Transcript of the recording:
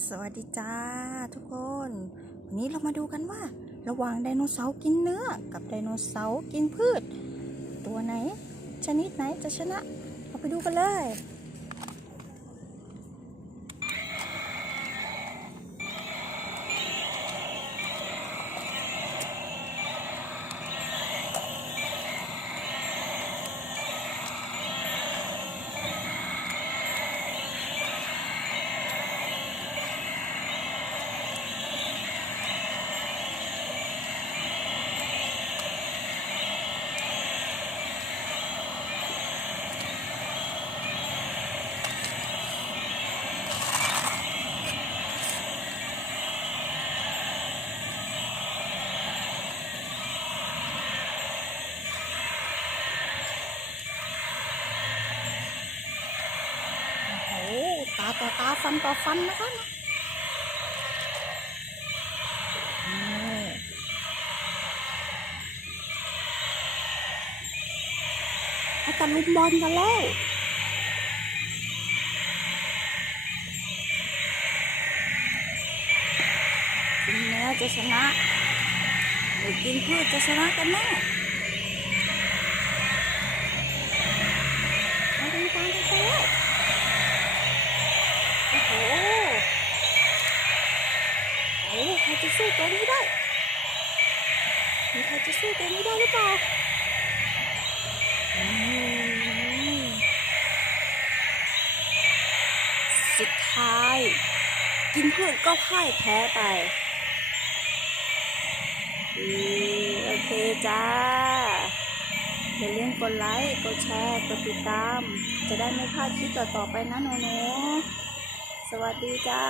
สวัสดีจ้าทุกคน วันนี้เรามาดูกันว่า ระหว่างไดโนเสาร์กินเนื้อ กับไดโนเสาร์กินพืช ตัวไหน ชนิดไหนจะชนะ เราไปดูกันเลย โอ้โห ตาต่อตาฟันต่อฟันนะคะอาการลุมบอลกันแล้วกินเนื้อจะชนะหรือกินพืชจะชนะกันแน่ ใครจะสู้ตัวนี้ได้ มีใครจะสู้ตัวนี้ได้หรือเปล่าอืมสุดท้าย กินพืชก็พ่ายแพ้ไปอโอเคจ้า อย่าลืมกดไลค์ กดแชร์ กดติดตาม จะได้ไม่พลาดคลิปต่อๆไปนะหนูๆสวัสดีจ้า